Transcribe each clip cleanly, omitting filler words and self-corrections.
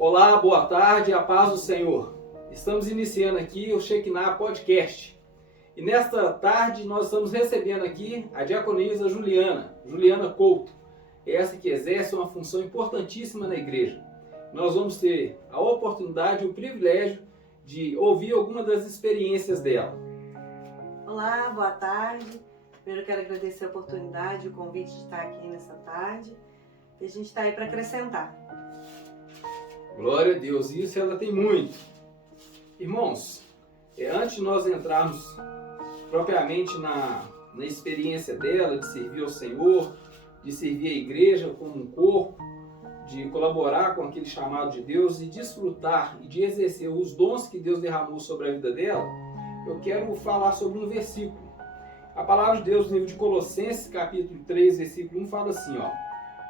Olá, boa tarde, a paz do Senhor. Estamos iniciando aqui o Shekinah Podcast. E nesta tarde nós estamos recebendo aqui a diaconisa Juliana Couto, essa que exerce uma função importantíssima na igreja. Nós vamos ter a oportunidade e o privilégio de ouvir algumas das experiências dela. Olá, boa tarde. Primeiro quero agradecer a oportunidade, o convite de estar aqui nessa tarde. E a gente está aí para acrescentar. Glória a Deus, isso ela tem muito. Irmãos, antes de nós entrarmos propriamente na experiência dela de servir ao Senhor, de servir a igreja como um corpo, de colaborar com aquele chamado de Deus e desfrutar e de exercer os dons que Deus derramou sobre a vida dela, eu quero falar sobre um versículo. A palavra de Deus no livro de Colossenses, capítulo 3, versículo 1, fala assim, ó: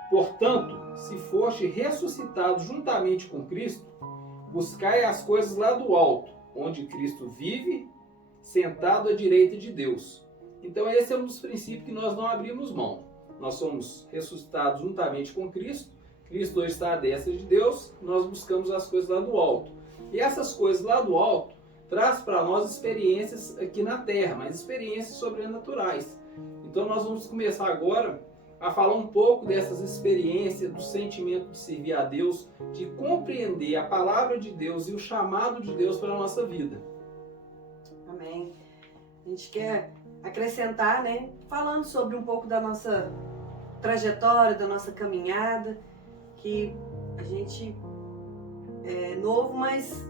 portanto, se foste ressuscitado juntamente com Cristo, buscai as coisas lá do alto, onde Cristo vive, sentado à direita de Deus. Então esse é um dos princípios que nós não abrimos mão. Nós somos ressuscitados juntamente com Cristo, Cristo hoje está à destra de Deus, nós buscamos as coisas lá do alto. E essas coisas lá do alto traz para nós experiências aqui na terra, mas experiências sobrenaturais. Então nós vamos começar agora a falar um pouco dessas experiências, do sentimento de servir a Deus, de compreender a palavra de Deus e o chamado de Deus para a nossa vida. Amém. A gente quer acrescentar, falando sobre um pouco da nossa trajetória, da nossa caminhada, que a gente é novo, mas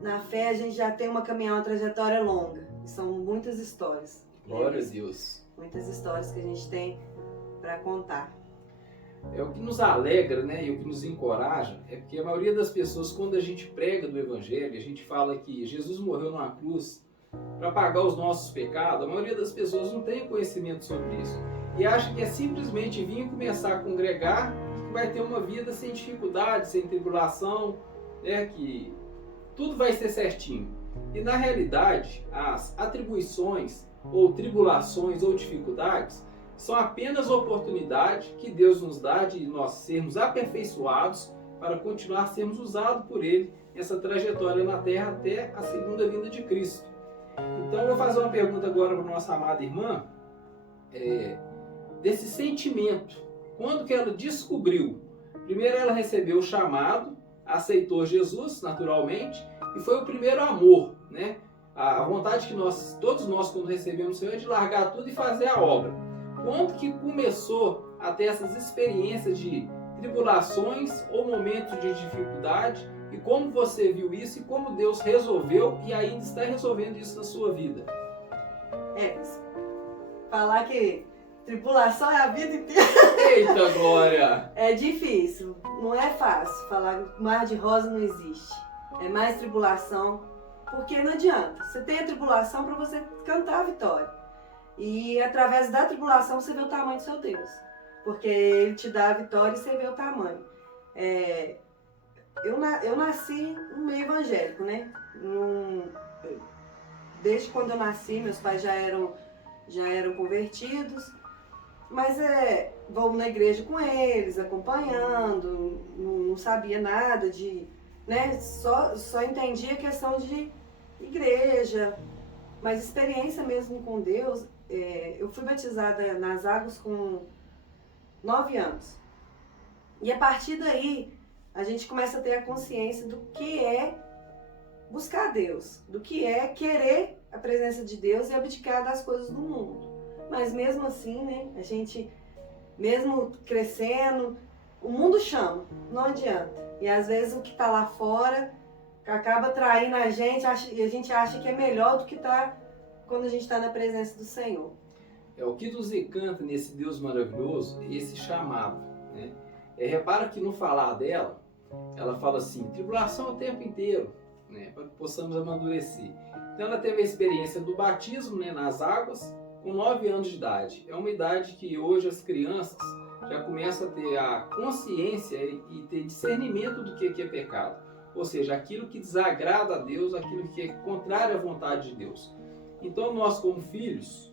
na fé a gente já tem uma trajetória longa. São muitas histórias. Glória a Deus. Muitas histórias que a gente tem para contar. O que nos alegra, e o que nos encoraja é porque a maioria das pessoas, quando a gente prega do Evangelho, a gente fala que Jesus morreu numa cruz para pagar os nossos pecados, a maioria das pessoas não tem conhecimento sobre isso e acha que é simplesmente vir começar a congregar, que vai ter uma vida sem dificuldade, sem tribulação, que tudo vai ser certinho. E na realidade, as atribuições ou tribulações ou dificuldades são apenas oportunidade que Deus nos dá de nós sermos aperfeiçoados para continuar sermos usados por Ele nessa trajetória na Terra até a segunda vinda de Cristo. Então eu vou fazer uma pergunta agora para a nossa amada irmã, desse sentimento. Quando que ela descobriu? Primeiro ela recebeu o chamado, aceitou Jesus naturalmente e foi o primeiro amor, A vontade que todos nós quando recebemos o Senhor é de largar tudo e fazer a obra. Quando que começou a ter essas experiências de tribulações ou momentos de dificuldade e como você viu isso e como Deus resolveu e ainda está resolvendo isso na sua vida? Falar que tribulação é a vida inteira. Eita glória! É difícil, não é fácil falar que mar de rosa não existe. É mais tribulação, porque não adianta. Você tem a tribulação para você cantar a vitória. E através da tribulação você vê o tamanho do seu Deus. Porque Ele te dá a vitória e você vê o tamanho. Eu nasci no meio evangélico, Desde quando eu nasci, meus pais já eram convertidos. Mas vamos na igreja com eles, acompanhando, não sabia nada de... Só entendia a questão de igreja, mas experiência mesmo com Deus. Eu fui batizada nas águas com 9 anos. E a partir daí, a gente começa a ter a consciência do que é buscar Deus, do que é querer a presença de Deus e abdicar das coisas do mundo. Mas mesmo assim, a gente, mesmo crescendo, o mundo chama, não adianta. E às vezes o que está lá fora acaba traindo a gente e a gente acha que é melhor do que está quando a gente está na presença do Senhor. O que nos encanta nesse Deus maravilhoso é esse chamado. Repara que no falar dela, ela fala assim, tribulação o tempo inteiro, para que possamos amadurecer. Então ela teve a experiência do batismo nas águas com 9 anos de idade. É uma idade que hoje as crianças já começam a ter a consciência e ter discernimento do que é pecado. Ou seja, aquilo que desagrada a Deus, aquilo que é contrário à vontade de Deus. Então nós como filhos,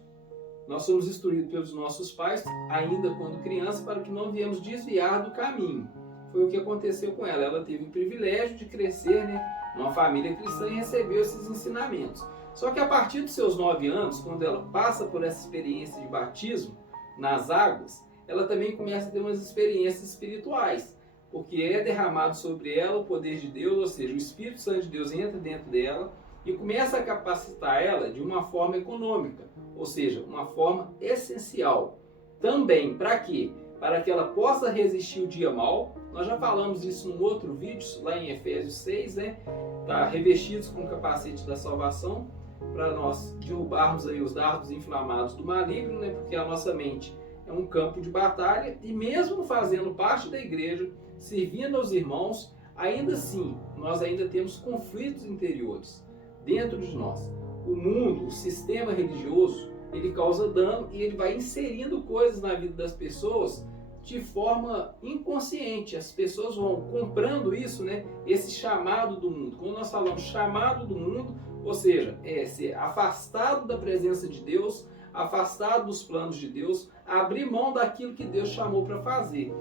nós somos instruídos pelos nossos pais, ainda quando crianças, para que não viemos desviar do caminho. foi o que aconteceu com ela. Ela teve o privilégio de crescer, né, numa família cristã e recebeu esses ensinamentos. Só que a partir dos seus 9 anos, quando ela passa por essa experiência de batismo nas águas, ela também começa a ter umas experiências espirituais, porque é derramado sobre ela o poder de Deus, ou seja, o Espírito Santo de Deus entra dentro dela e começa a capacitar ela de uma forma econômica, ou seja, uma forma essencial. Também, para quê? Para que ela possa resistir o dia mau. Nós já falamos isso num outro vídeo, lá em Efésios 6, né? Tá, revestidos com o capacete da salvação, para nós derrubarmos aí os dardos inflamados do maligno, né? Porque a nossa mente é um campo de batalha e mesmo fazendo parte da igreja, servindo aos irmãos, ainda assim, nós ainda temos conflitos interiores dentro de nós. O mundo, o sistema religioso, ele causa dano e ele vai inserindo coisas na vida das pessoas de forma inconsciente. As pessoas vão comprando isso, né? Esse chamado do mundo. Quando nós falamos chamado do mundo, ou seja, é ser afastado da presença de Deus, afastado dos planos de Deus, abrir mão daquilo que Deus chamou para fazer.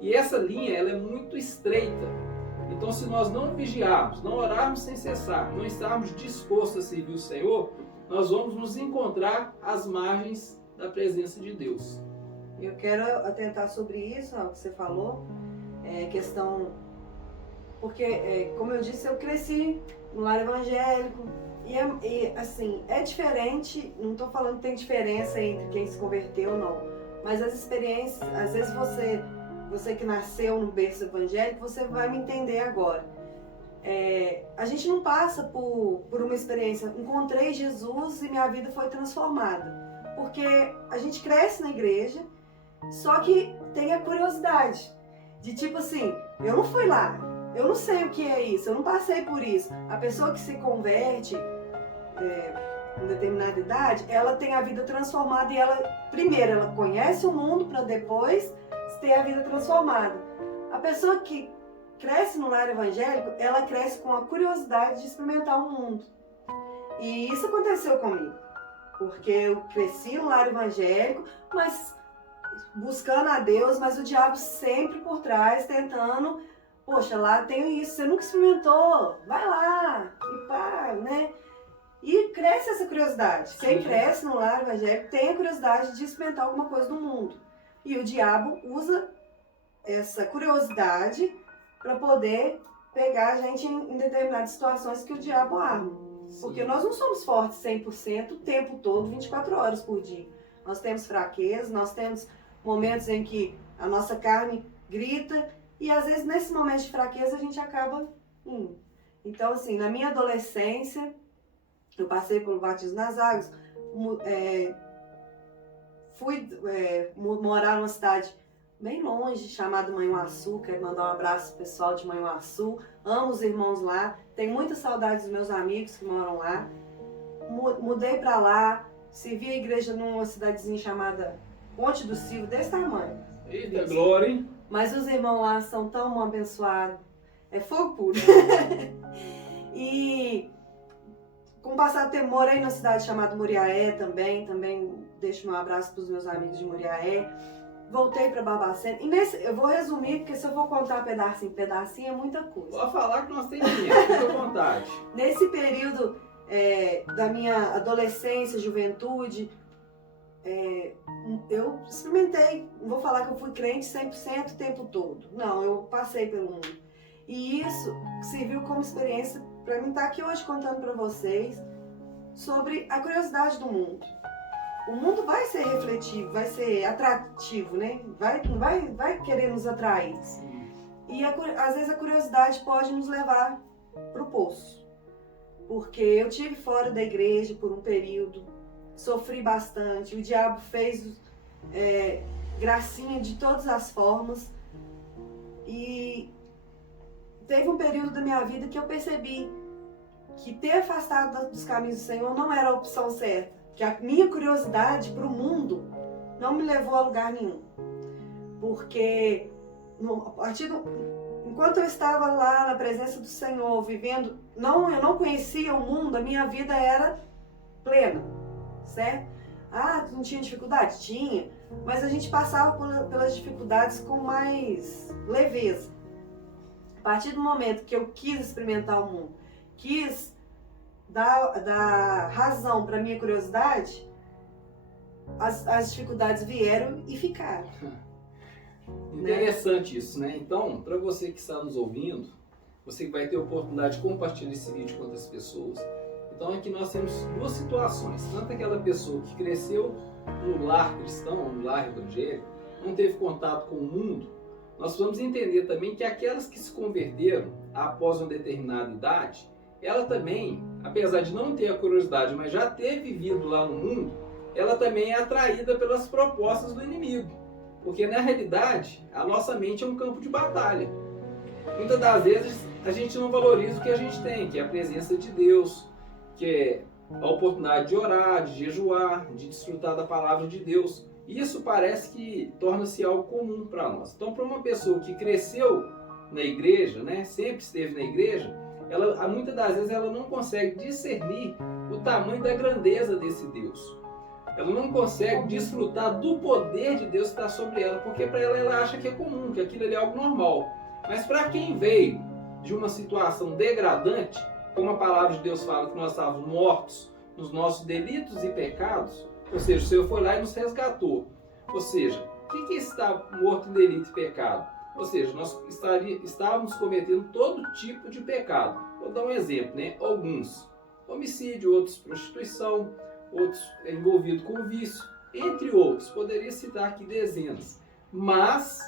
E essa linha, ela é muito estreita. Então, se nós não vigiarmos, não orarmos sem cessar, não estarmos dispostos a servir o Senhor, nós vamos nos encontrar às margens da presença de Deus. Eu quero atentar sobre isso, ó, que você falou, questão... Porque, como eu disse, eu cresci no lar evangélico e assim, é diferente, não estou falando que tem diferença entre quem se converteu ou não, mas as experiências, às vezes você que nasceu no berço evangélico, você vai me entender agora. A gente não passa por uma experiência, encontrei Jesus e minha vida foi transformada, porque a gente cresce na igreja, só que tem a curiosidade de tipo assim, eu não fui lá, eu não sei o que é isso, eu não passei por isso. A pessoa que se converte com determinada idade, ela tem a vida transformada e ela, primeiro, ela conhece o mundo para depois ter a vida transformada. A pessoa que cresce no lar evangélico, ela cresce com a curiosidade de experimentar o mundo. E isso aconteceu comigo, porque eu cresci no lar evangélico, mas buscando a Deus, mas o diabo sempre por trás, tentando, poxa, lá tem isso, você nunca experimentou, vai lá, e pá, né? E cresce essa curiosidade. Sim. Quem cresce no lar evangélico tem a curiosidade de experimentar alguma coisa do mundo. E o diabo usa essa curiosidade para poder pegar a gente em determinadas situações que o diabo arma. Sim. Porque nós não somos fortes 100% o tempo todo, 24 horas por dia. Nós temos fraquezas, nós temos momentos em que a nossa carne grita e às vezes nesse momento de fraqueza a gente acaba indo. Então assim, na minha adolescência, eu passei pelo batismo nas águas, fui morar numa cidade bem longe, chamada Manhuaçu. Quero mandar um abraço pro pessoal de Manhuaçu. Amo os irmãos lá. Tenho muita saudade dos meus amigos que moram lá. Mudei para lá, servi a igreja numa cidadezinha chamada Ponte do Silva, desse tamanho. Eita, glória, hein? Mas os irmãos lá são tão abençoados. É fogo puro. E com o passar do tempo, morei numa cidade chamada Muriaé também deixo um abraço para os meus amigos de Muriaé. Voltei para Barbacena. E eu vou resumir, porque se eu for contar pedacinho é muita coisa. Pode falar que nós temos tempo, fica à vontade. Nesse período da minha adolescência, juventude, eu experimentei, não vou falar que eu fui crente 100% o tempo todo. Não, eu passei pelo mundo. E isso serviu como experiência para mim estar aqui hoje contando para vocês sobre a curiosidade do mundo. O mundo vai ser refletivo, vai ser atrativo, né? Vai querer nos atrair. E às vezes a curiosidade pode nos levar para o poço. Porque eu estive fora da igreja por um período, sofri bastante, o diabo fez gracinha de todas as formas. E teve um período da minha vida que eu percebi que ter afastado dos caminhos do Senhor não era a opção certa. Que a minha curiosidade para o mundo não me levou a lugar nenhum. Porque enquanto eu estava lá na presença do Senhor, vivendo, eu não conhecia o mundo, a minha vida era plena, certo? Não tinha dificuldade? Tinha, mas a gente passava pelas dificuldades com mais leveza. partir do momento que eu quis experimentar o mundo, quis dar razão para minha curiosidade, as dificuldades vieram e ficaram. Interessante isso, né? Então, para você que está nos ouvindo, você que vai ter a oportunidade de compartilhar esse vídeo com outras pessoas. Então aqui nós temos duas situações. Tanto aquela pessoa que cresceu no lar cristão, no lar evangélico, não teve contato com o mundo. Nós vamos entender também que aquelas que se converteram após uma determinada idade, ela também, apesar de não ter a curiosidade, mas já ter vivido lá no mundo, ela também é atraída pelas propostas do inimigo. Porque na realidade, a nossa mente é um campo de batalha. Muitas das vezes a gente não valoriza o que a gente tem, que é a presença de Deus, que é a oportunidade de orar, de jejuar, de desfrutar da palavra de Deus. Isso parece que torna-se algo comum para nós. Então, para uma pessoa que cresceu na igreja, né, sempre esteve na igreja, ela, muitas das vezes ela não consegue discernir o tamanho da grandeza desse Deus. Ela não consegue desfrutar do poder de Deus que está sobre ela, porque para ela acha que é comum, que aquilo ali é algo normal. Mas para quem veio de uma situação degradante, como a palavra de Deus fala que nós estávamos mortos nos nossos delitos e pecados, ou seja, o Senhor foi lá e nos resgatou. Ou seja, o que é estar morto em delito e pecado? Ou seja, nós estávamos cometendo todo tipo de pecado. Vou dar um exemplo, né? Alguns homicídio, outros prostituição, outros envolvidos com vício, entre outros. Poderia citar aqui dezenas. Mas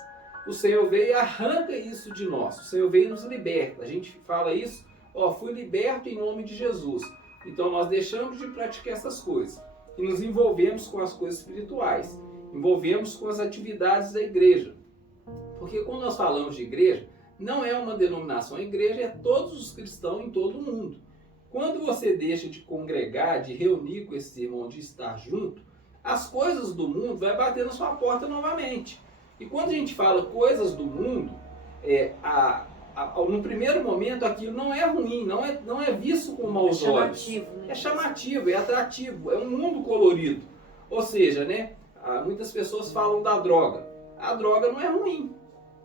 o Senhor veio e arranca isso de nós. O Senhor veio e nos liberta. A gente fala isso, fui liberto em nome de Jesus. Então nós deixamos de praticar essas coisas e nos envolvemos com as coisas espirituais. Envolvemos com as atividades da igreja. Porque quando nós falamos de igreja, não é uma denominação. A igreja é todos os cristãos em todo o mundo. Quando você deixa de congregar, de reunir com esses irmãos, de estar junto, as coisas do mundo vai bater na sua porta novamente. E quando a gente fala coisas do mundo, no primeiro momento aquilo não é ruim, não é visto com maus olhos. Né? É chamativo, é atrativo, é um mundo colorido. Ou seja, né, muitas pessoas falam da droga. A droga não é ruim.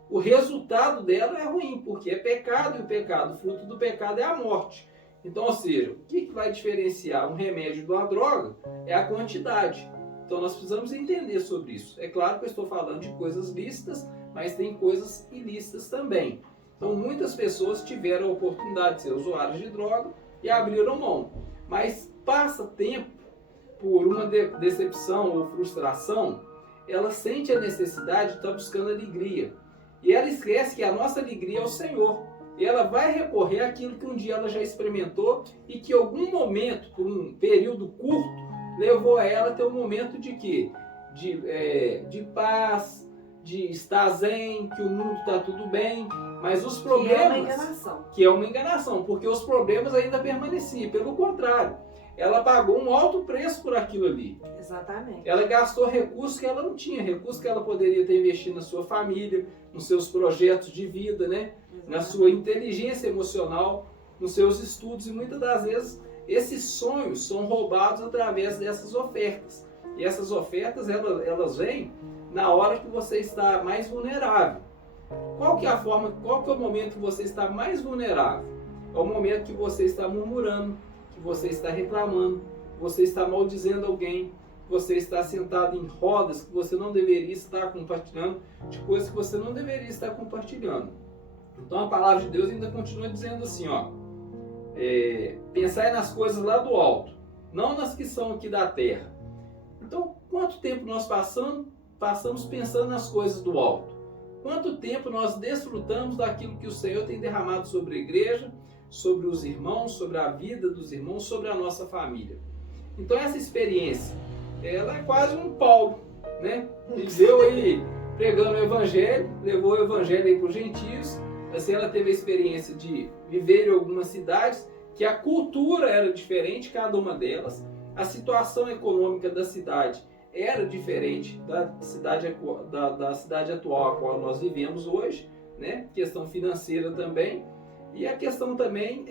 O resultado dela é ruim, porque é pecado, e o pecado, o fruto do pecado é a morte. Então, ou seja, o que vai diferenciar um remédio de uma droga é a quantidade. Então nós precisamos entender sobre isso. É claro que eu estou falando de coisas lícitas, mas tem coisas ilícitas também. Então muitas pessoas tiveram a oportunidade de ser usuários de droga e abriram mão. Mas passa tempo, por uma decepção ou frustração, ela sente a necessidade de estar buscando alegria. E ela esquece que a nossa alegria é o Senhor. E ela vai recorrer àquilo que um dia ela já experimentou e que em algum momento, por um período curto, levou a ela a ter um momento de quê? De paz, de estar zen, que o mundo está tudo bem, mas os problemas... Que é uma enganação. Que é uma enganação, porque os problemas ainda permaneciam. Pelo contrário, ela pagou um alto preço por aquilo ali. Exatamente. Ela gastou recursos que ela não tinha, recursos que ela poderia ter investido na sua família, nos seus projetos de vida, né? Na sua inteligência emocional, nos seus estudos, e muitas das vezes esses sonhos são roubados através dessas ofertas. E essas ofertas, elas vêm na hora que você está mais vulnerável. Qual que é o momento que você está mais vulnerável? É o momento que você está murmurando, que você está reclamando, que você está maldizendo alguém, que você está sentado em rodas que você não deveria estar compartilhando, de coisas que você não deveria estar compartilhando. Então a palavra de Deus ainda continua dizendo assim, pensai nas coisas lá do alto, não nas que são aqui da terra. Então, quanto tempo nós passamos pensando nas coisas do alto? Quanto tempo nós desfrutamos daquilo que o Senhor tem derramado sobre a igreja, sobre os irmãos, sobre a vida dos irmãos, sobre a nossa família? Então essa experiência, ela é quase um Paulo, né? Ele veio aí pregando o evangelho, levou o evangelho aí para os gentios. Assim, ela teve a experiência de viver em algumas cidades que a cultura era diferente, cada uma delas. A situação econômica da cidade era diferente da cidade atual a qual nós vivemos hoje, né? Questão financeira também. E a questão também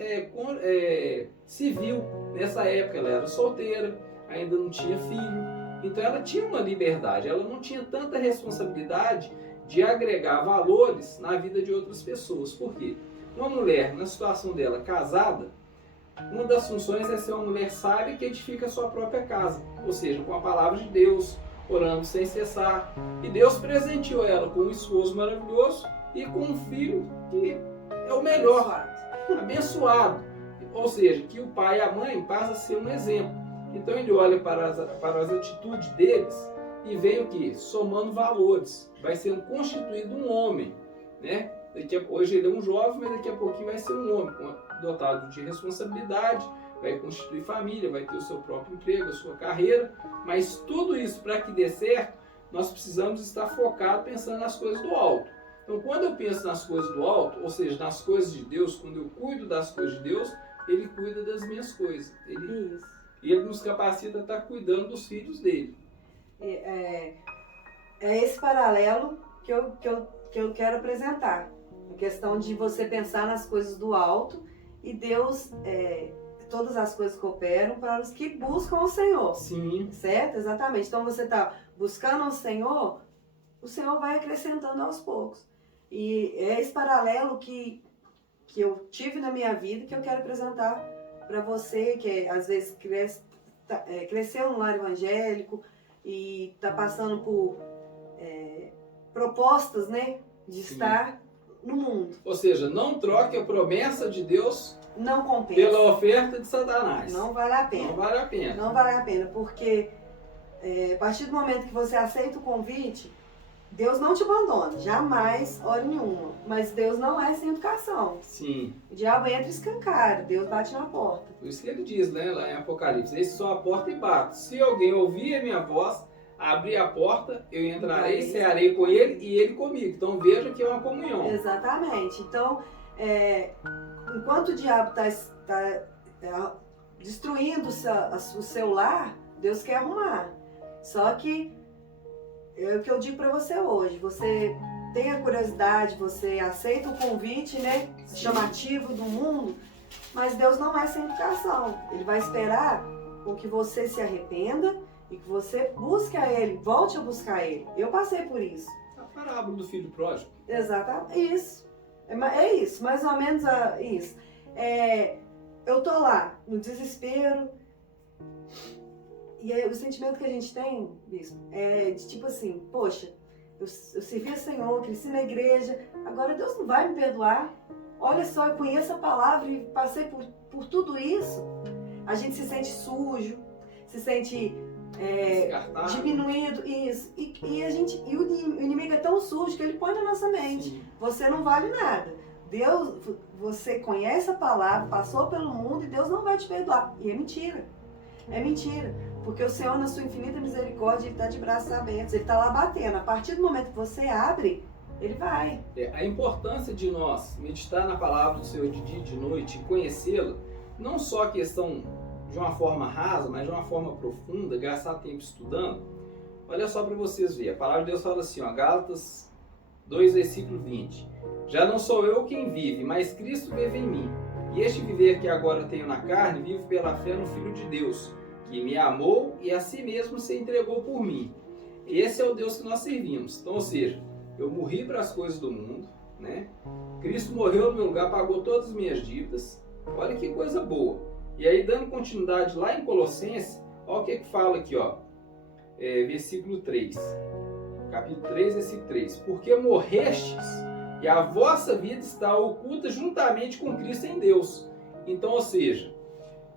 civil. Nessa época ela era solteira, ainda não tinha filho. Então ela tinha uma liberdade, ela não tinha tanta responsabilidade de agregar valores na vida de outras pessoas. Por quê? Uma mulher, na situação dela, casada, uma das funções é ser uma mulher sábia que edifica a sua própria casa, ou seja, com a palavra de Deus, orando sem cessar. E Deus presenteou ela com um esposo maravilhoso e com um filho que é o melhor, abençoado. Ou seja, que o pai e a mãe passam a ser um exemplo. Então ele olha para as atitudes deles e vê o que? Somando valores. Vai sendo constituído um homem, né? Hoje ele é um jovem, mas daqui a pouquinho vai ser um homem dotado de responsabilidade, vai constituir família, vai ter o seu próprio emprego, a sua carreira. Mas tudo isso, para que dê certo, nós precisamos estar focados pensando nas coisas do alto. Então, quando eu penso nas coisas do alto, ou seja, nas coisas de Deus, quando eu cuido das coisas de Deus, Ele cuida das minhas coisas. Ele nos capacita a estar cuidando dos filhos dele. É esse paralelo que eu quero apresentar. A questão de você pensar nas coisas do alto e Deus, todas as coisas cooperam para os que buscam o Senhor. Sim. Certo? Exatamente. Então você está buscando o Senhor vai acrescentando aos poucos. E é esse paralelo que eu tive na minha vida que eu quero apresentar para você, que às vezes cresceu no lar evangélico e está passando por propostas, né, de Sim. estar no mundo. Ou seja, não troque a promessa de Deus Não compensa. pela oferta de Satanás. Não vale a pena. Não vale a pena. Não vale a pena, porque a partir do momento que você aceita o convite, Deus não te abandona, jamais, hora nenhuma. Mas Deus não é sem educação. Sim. O diabo entra escancarado, Deus bate na porta. Por isso que ele diz, né, lá em Apocalipse, eis só a porta e bato. Se alguém ouvir a minha voz, abrir a porta, eu entrarei, cearei com ele e ele comigo. Então veja que é uma comunhão. Exatamente. Então, enquanto o diabo está destruindo o seu lar, Deus quer arrumar. Só que é o que eu digo para você hoje. Você tem a curiosidade, você aceita o convite, né, chamativo do mundo, mas Deus não é sem educação. Ele vai esperar com que você se arrependa e que você busque a Ele, volte a buscar Ele. Eu passei por isso. A parábola do filho pródigo. Exatamente, isso. É isso, mais ou menos isso. Eu tô lá, no desespero, e o sentimento que a gente tem, bispo, é de tipo assim, poxa, eu servi o Senhor, cresci na igreja, agora Deus não vai me perdoar. Olha só, eu conheço a palavra e passei por tudo isso. A gente se sente sujo, se sente diminuído, isso. E o inimigo é tão sujo que ele põe na nossa mente. Sim. Você não vale nada. Deus, você conhece a palavra, passou pelo mundo e Deus não vai te perdoar. E é mentira. É mentira. Porque o Senhor, na sua infinita misericórdia, Ele está de braços abertos, Ele está lá batendo. A partir do momento que você abre, Ele vai. A importância de nós meditar na palavra do Senhor de dia e de noite e conhecê-la, não só a questão de uma forma rasa, mas de uma forma profunda, gastar tempo estudando. Olha só para vocês verem. A palavra de Deus fala assim, ó, Gálatas 2, versículo 20. Já não sou eu quem vive, mas Cristo vive em mim. E este viver que agora tenho na carne, vivo pela fé no Filho de Deus, que me amou e a si mesmo se entregou por mim. Esse é o Deus que nós servimos. Então, ou seja, eu morri para as coisas do mundo, né? Cristo morreu no meu lugar, pagou todas as minhas dívidas. Olha que coisa boa. E aí, dando continuidade lá em Colossenses, olha o que fala aqui, ó. Versículo 3. Capítulo 3, versículo 3. Porque morrestes e a vossa vida está oculta juntamente com Cristo em Deus. Então, ou seja,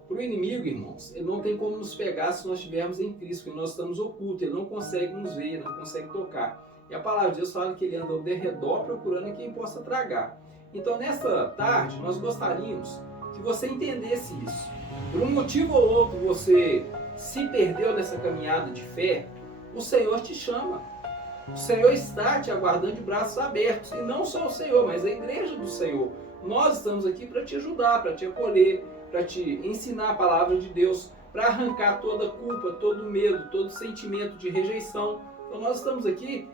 para o inimigo, irmãos, ele não tem como nos pegar se nós estivermos em Cristo, porque nós estamos ocultos, ele não consegue nos ver, ele não consegue tocar. E a palavra de Deus fala que ele anda ao derredor procurando quem possa tragar. Então, nessa tarde, nós gostaríamos que você entendesse isso. Por um motivo ou outro, você se perdeu nessa caminhada de fé, o Senhor te chama. O Senhor está te aguardando de braços abertos. E não só o Senhor, mas a igreja do Senhor. Nós estamos aqui para te ajudar, para te acolher, para te ensinar a palavra de Deus, para arrancar toda a culpa, todo o medo, todo o sentimento de rejeição. Então nós estamos aqui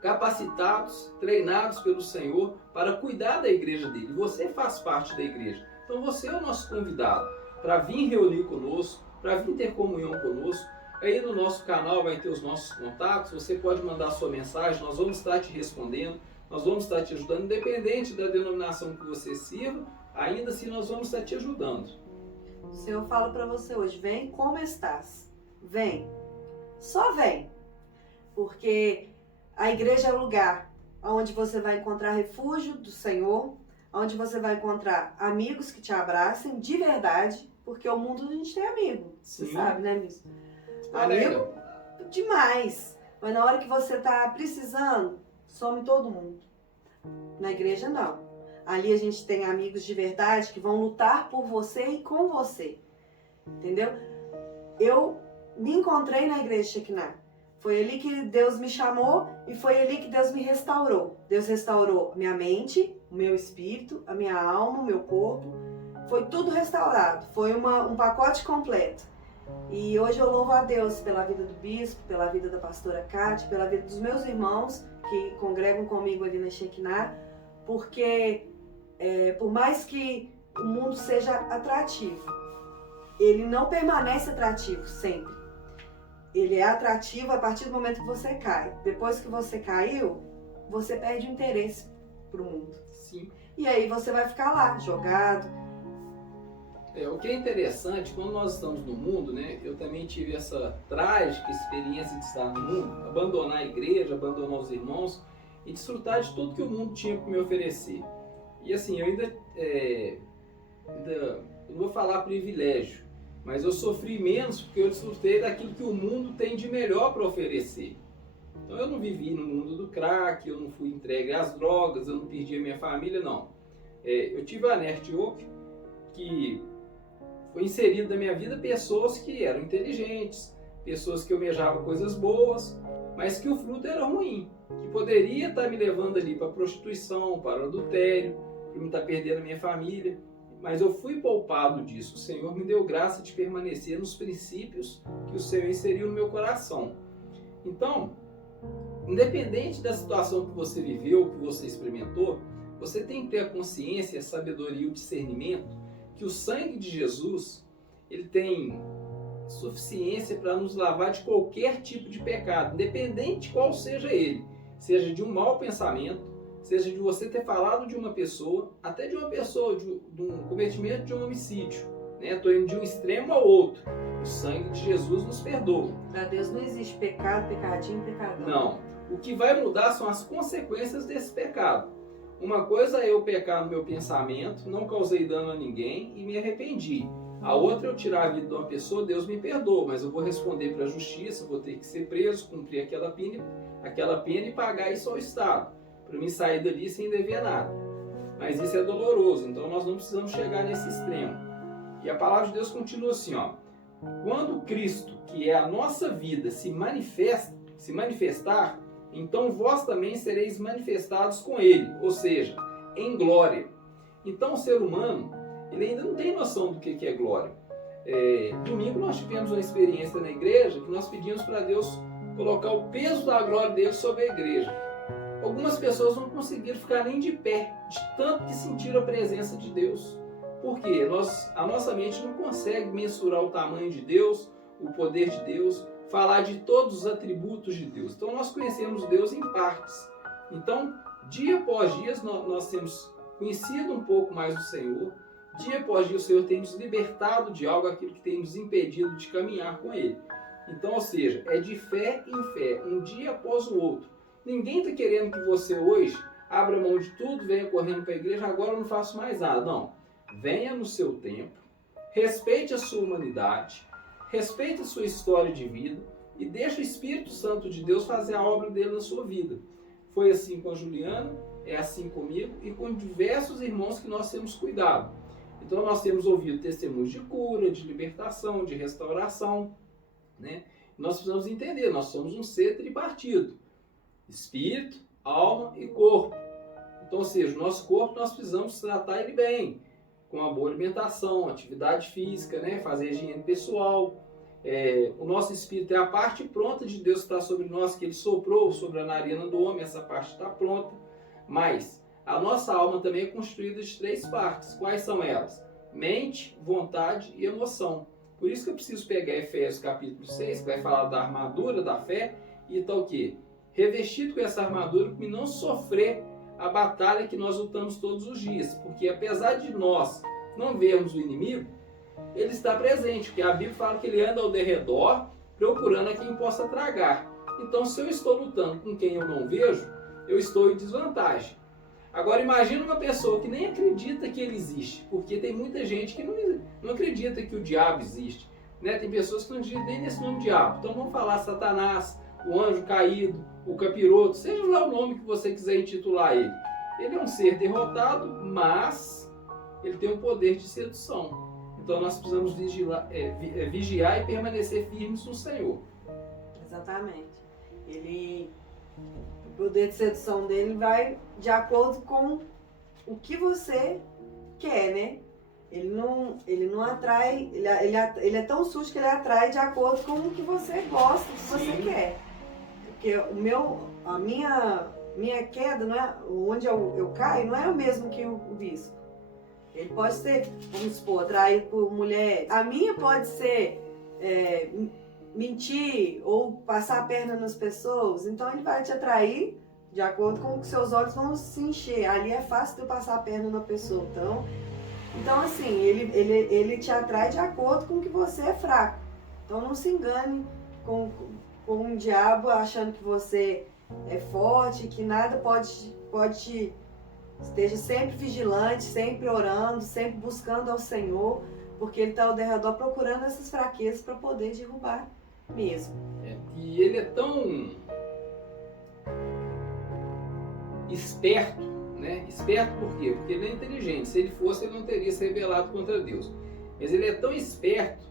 capacitados, treinados pelo Senhor para cuidar da igreja dele. Você faz parte da igreja. Então você é o nosso convidado para vir reunir conosco, para vir ter comunhão conosco. Aí no nosso canal vai ter os nossos contatos, você pode mandar a sua mensagem, nós vamos estar te respondendo. nós vamos estar te ajudando, independente da denominação que você sirva, ainda assim nós vamos estar te ajudando. O Senhor fala para você hoje, vem como estás. Vem. Só vem. Porque a igreja é o lugar onde você vai encontrar refúgio do Senhor, onde você vai encontrar amigos que te abracem de verdade, porque o mundo a gente tem amigo. Você sabe, né, Miss? Amigo demais. Mas na hora que você tá precisando, some todo mundo. Na igreja, não. Ali a gente tem amigos de verdade que vão lutar por você e com você. Entendeu? Eu me encontrei na igreja Shekinah. Foi ali que Deus me chamou e foi ali que Deus me restaurou. Deus restaurou minha mente, o meu espírito, a minha alma, o meu corpo. Foi tudo restaurado. Foi um pacote completo. E hoje eu louvo a Deus pela vida do bispo, pela vida da pastora Cátia, pela vida dos meus irmãos que congregam comigo ali na Shekinah, porque por mais que o mundo seja atrativo, ele não permanece atrativo sempre. Ele é atrativo a partir do momento que você cai. Depois que você caiu, você perde o interesse pro mundo. Sim. E aí você vai ficar lá, jogado. O que é interessante, quando nós estamos no mundo, né? Eu também tive essa trágica experiência de estar no mundo, abandonar a igreja, abandonar os irmãos e desfrutar de tudo que o mundo tinha para me oferecer. E assim, eu ainda não vou falar privilégio, mas eu sofri menos porque eu desfrutei daquilo que o mundo tem de melhor para oferecer. Então eu não vivi no mundo do crack, eu não fui entregue às drogas, eu não perdi a minha família, não. Eu tive a Network, que foi inserido na minha vida pessoas que eram inteligentes, pessoas que almejavam coisas boas, mas que o fruto era ruim, que poderia estar me levando ali para prostituição, para o adultério, para me estar perdendo a minha família. Mas eu fui poupado disso. O Senhor me deu graça de permanecer nos princípios que o Senhor inseriu no meu coração. Então, independente da situação que você viveu, que você experimentou, você tem que ter a consciência, a sabedoria e o discernimento que o sangue de Jesus, ele tem suficiência para nos lavar de qualquer tipo de pecado, independente de qual seja ele. Seja de um mau pensamento, seja de você ter falado de uma pessoa, até de uma pessoa, de um cometimento de um homicídio. Estou indo de um extremo ao outro. O sangue de Jesus nos perdoa. Para Deus não existe pecado, pecadinho, pecadão. Não. O que vai mudar são as consequências desse pecado. Uma coisa é eu pecar no meu pensamento, não causei dano a ninguém e me arrependi. A outra é eu tirar a vida de uma pessoa, Deus me perdoa, mas eu vou responder para a justiça, vou ter que ser preso, cumprir aquela pena e pagar isso ao Estado, para mim sair dali sem dever nada. Mas isso é doloroso, então nós não precisamos chegar nesse extremo. E a palavra de Deus continua assim, ó. Quando Cristo, que é a nossa vida, se manifestar, então vós também sereis manifestados com Ele, ou seja, em glória. Então o ser humano, ele ainda não tem noção do que é glória. Domingo nós tivemos uma experiência na igreja que nós pedimos para Deus colocar o peso da glória dele sobre a igreja. Algumas pessoas não conseguiram ficar nem de pé, de tanto que sentiram a presença de Deus. Por quê? A nossa mente não consegue mensurar o tamanho de Deus, o poder de Deus, falar de todos os atributos de Deus. Então nós conhecemos Deus em partes. Então, dia após dia, nós temos conhecido um pouco mais do Senhor. Dia após dia, o Senhor tem nos libertado de algo, aquilo que tem nos impedido de caminhar com Ele. Então, ou seja, é de fé em fé, um dia após o outro. Ninguém está querendo que você hoje abra mão de tudo, venha correndo para a igreja, agora eu não faço mais nada. Não. Venha no seu tempo, respeite a sua humanidade, respeite a sua história de vida e deixe o Espírito Santo de Deus fazer a obra dele na sua vida. Foi assim com a Juliana, é assim comigo e com diversos irmãos que nós temos cuidado. Então nós temos ouvido testemunhos de cura, de libertação, de restauração, né? Nós precisamos entender, nós somos um ser tripartido. Espírito, alma e corpo. Então, ou seja, o nosso corpo nós precisamos tratar ele bem, com uma boa alimentação, atividade física, né? Fazer higiene pessoal. O nosso espírito é a parte pronta de Deus que está sobre nós, que Ele soprou sobre a narina do homem, essa parte está pronta. Mas a nossa alma também é constituída de 3 partes. Quais são elas? Mente, vontade e emoção. Por isso que eu preciso pegar Efésios capítulo 6, que vai falar da armadura da fé, e tal o quê? Revestido com essa armadura para não sofrer a batalha que nós lutamos todos os dias, porque apesar de nós não vermos o inimigo, ele está presente, porque a Bíblia fala que ele anda ao derredor procurando a quem possa tragar. Então, se eu estou lutando com quem eu não vejo, eu estou em desvantagem. Agora, imagine uma pessoa que nem acredita que ele existe, porque tem muita gente que não acredita que o diabo existe, né? Tem pessoas que não acreditam nem nesse nome diabo. Então, vamos falar Satanás, o anjo caído, o capiroto, seja lá o nome que você quiser intitular ele. Ele é um ser derrotado, mas ele tem o poder de sedução. Então, nós precisamos vigiar e permanecer firmes no Senhor. Exatamente. O poder de sedução dele vai de acordo com o que você quer, né? Ele não atrai, ele é tão sujo que ele atrai de acordo com o que você gosta, o que você quer. Porque a minha queda, não é, onde eu caio, não é o mesmo que o bispo. Ele pode ser, vamos supor, atraído por mulher. A minha pode ser mentir ou passar a perna nas pessoas. Então ele vai te atrair de acordo com o que seus olhos vão se encher. Ali é fácil de eu passar a perna na pessoa. Então assim, ele te atrai de acordo com o que você é fraco. Então não se engane com um diabo achando que você é forte, que nada pode te... Esteja sempre vigilante, sempre orando, sempre buscando ao Senhor, porque Ele está ao derredor procurando essas fraquezas para poder derrubar mesmo. E ele é tão esperto, né? Esperto por quê? Porque ele é inteligente. Se ele fosse, ele não teria se rebelado contra Deus. Mas ele é tão esperto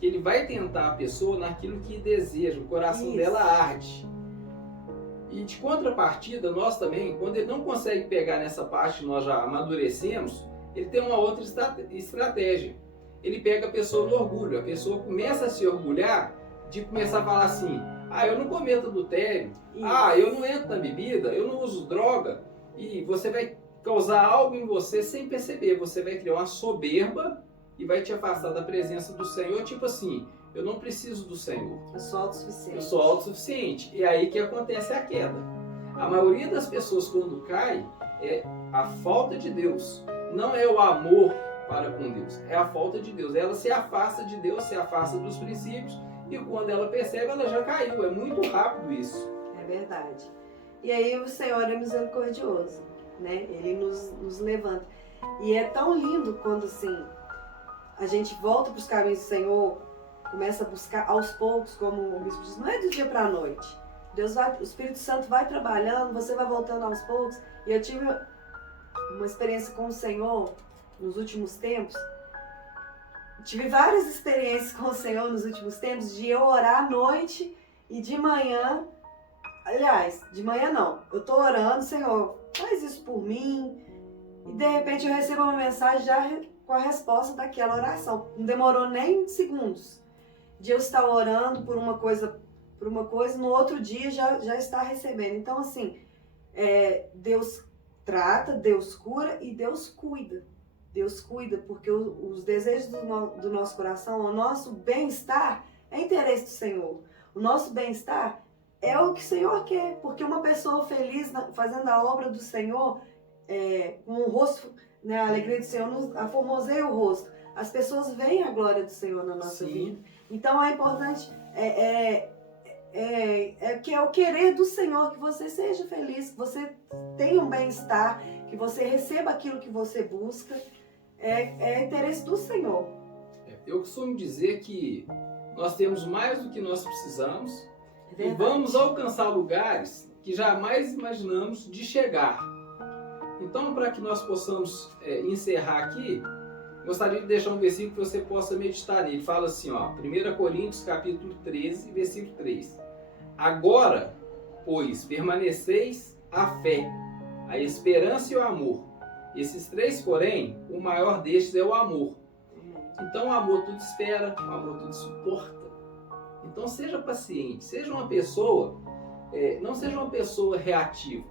que ele vai tentar a pessoa naquilo que deseja, o coração dela arde. E de contrapartida, nós também, quando ele não consegue pegar nessa parte, nós já amadurecemos, ele tem uma outra estratégia. Ele pega a pessoa no orgulho. A pessoa começa a se orgulhar de começar a falar assim: eu não cometo adultério, eu não entro na bebida, eu não uso droga. E você vai causar algo em você sem perceber. Você vai criar uma soberba e vai te afastar da presença do Senhor, tipo assim: eu não preciso do Senhor. Eu sou autossuficiente. Eu sou autossuficiente. E aí que acontece a queda. A maioria das pessoas, quando cai, é a falta de Deus. Não é o amor para com Deus. É a falta de Deus. Ela se afasta de Deus, se afasta dos princípios. E quando ela percebe, ela já caiu. É muito rápido isso. É verdade. E aí o Senhor é misericordioso, né? Ele nos levanta. E é tão lindo quando, assim, a gente volta para os caminhos do Senhor, começa a buscar aos poucos, como o bispo diz, não é do dia para a noite. O Espírito Santo vai trabalhando, você vai voltando aos poucos. E eu tive uma experiência com o Senhor nos últimos tempos. Tive várias experiências com o Senhor nos últimos tempos, de eu orar à noite e de manhã. Aliás, de manhã não. Eu estou orando, Senhor, faz isso por mim. E de repente eu recebo uma mensagem já com a resposta daquela oração. Não demorou nem segundos. De eu estar orando por uma coisa, no outro dia já está recebendo. Então, assim, Deus trata, Deus cura e Deus cuida. Deus cuida, porque os desejos do nosso coração, o nosso bem-estar é interesse do Senhor. O nosso bem-estar é o que o Senhor quer, porque uma pessoa feliz fazendo a obra do Senhor, com o rosto, né, a alegria do Senhor, aformoseia o rosto. As pessoas veem a glória do Senhor na nossa vida. Então é importante, que é o querer do Senhor, que você seja feliz, que você tenha um bem-estar, que você receba aquilo que você busca. É interesse do Senhor. Eu costumo dizer que nós temos mais do que nós precisamos e vamos alcançar lugares que jamais imaginamos de chegar. Então, para que nós possamos encerrar aqui, gostaria de deixar um versículo que você possa meditar nele. Fala assim, 1 Coríntios capítulo 13, versículo 3. Agora, pois, permaneceis a fé, a esperança e o amor. Esses três, porém, o maior destes é o amor. Então o amor tudo espera, o amor tudo suporta. Então seja paciente, seja uma pessoa, não seja uma pessoa reativa.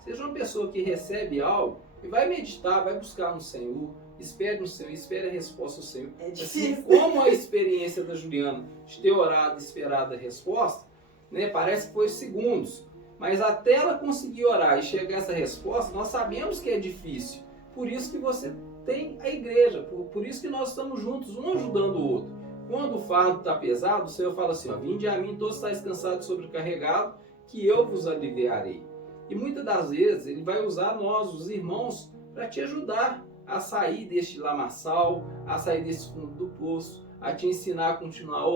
Seja uma pessoa que recebe algo e vai meditar, vai buscar no Senhor, espere no Senhor, espere a resposta do Senhor. Assim como a experiência da Juliana de ter orado e esperado a resposta, né, parece que foi segundos. Mas até ela conseguir orar e chegar a essa resposta, nós sabemos que é difícil. Por isso que você tem a igreja, por isso que nós estamos juntos, um ajudando o outro. Quando o fardo está pesado, o Senhor fala assim, ó, vinde a mim todos estáis cansados e sobrecarregados, que eu vos aliviarei. E muitas das vezes Ele vai usar nós, os irmãos, para te ajudar a sair deste lamaçal, a sair desse fundo do poço, a te ensinar a continuar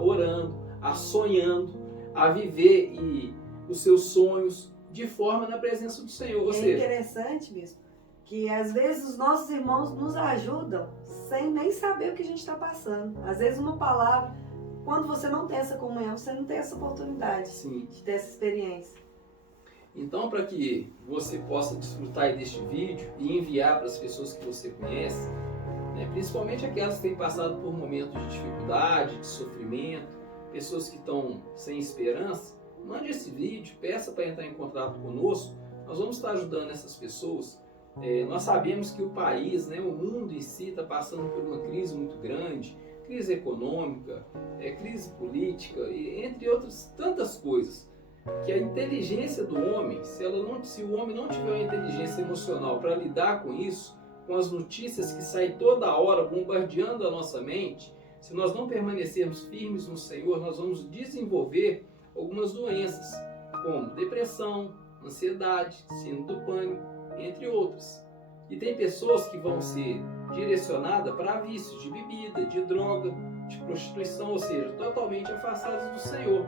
orando, a sonhando, a viver os seus sonhos de forma na presença do Senhor. Ou seja, interessante mesmo, que às vezes os nossos irmãos nos ajudam sem nem saber o que a gente está passando. Às vezes uma palavra, quando você não tem essa comunhão, você não tem essa oportunidade sim, de ter essa experiência. Então, para que você possa desfrutar deste vídeo e enviar para as pessoas que você conhece, né, principalmente aquelas que têm passado por momentos de dificuldade, de sofrimento, pessoas que estão sem esperança, mande esse vídeo, peça para entrar em contato conosco, nós vamos estar ajudando essas pessoas. Nós sabemos que o país, né, o mundo em si está passando por uma crise muito grande, crise econômica, crise política, e entre outras tantas coisas. Que a inteligência do homem, se o homem não tiver uma inteligência emocional para lidar com isso, com as notícias que saem toda hora bombardeando a nossa mente, se nós não permanecermos firmes no Senhor, nós vamos desenvolver algumas doenças, como depressão, ansiedade, síndrome do pânico, entre outras. E tem pessoas que vão ser direcionadas para vícios de bebida, de droga, de prostituição, ou seja, totalmente afastadas do Senhor.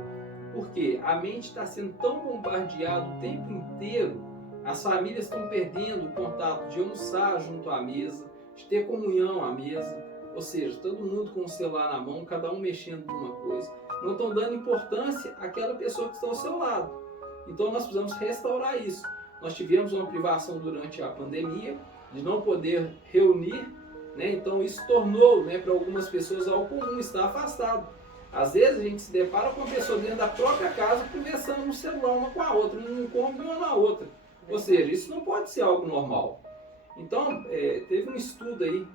Porque a mente está sendo tão bombardeada o tempo inteiro, as famílias estão perdendo o contato de almoçar junto à mesa, de ter comunhão à mesa, ou seja, todo mundo com o celular na mão, cada um mexendo em uma coisa, não estão dando importância àquela pessoa que está ao seu lado. Então nós precisamos restaurar isso. Nós tivemos uma privação durante a pandemia, de não poder reunir, né? Então isso tornou, né, para algumas pessoas algo comum, estar afastado. Às vezes a gente se depara com uma pessoa dentro da própria casa conversando no celular uma com a outra, num cômodo uma na outra. Ou seja, isso não pode ser algo normal. Então, teve um estudo aí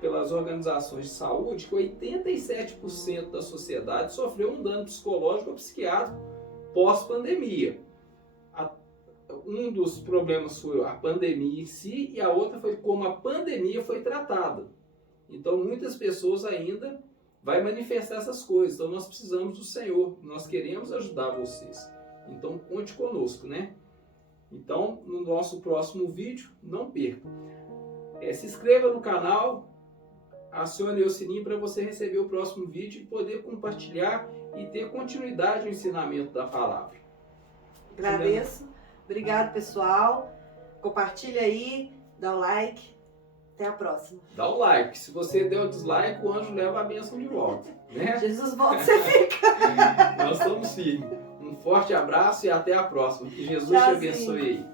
pelas organizações de saúde que 87% da sociedade sofreu um dano psicológico ou psiquiátrico pós-pandemia. Um dos problemas foi a pandemia em si e a outra foi como a pandemia foi tratada. Então, muitas pessoas ainda vai manifestar essas coisas. Então nós precisamos do Senhor, nós queremos ajudar vocês. Então conte conosco, né? Então no nosso próximo vídeo, não perca. Se inscreva no canal, acione o sininho para você receber o próximo vídeo e poder compartilhar e ter continuidade no ensinamento da palavra. Agradeço. Obrigado, pessoal. Compartilha aí, dá o like. Até a próxima. Dá o like. Se você der o dislike, o anjo leva a bênção de volta. Né? Jesus volta, você fica. Nós estamos firmes. Um forte abraço e até a próxima. Que Jesus te abençoe aí.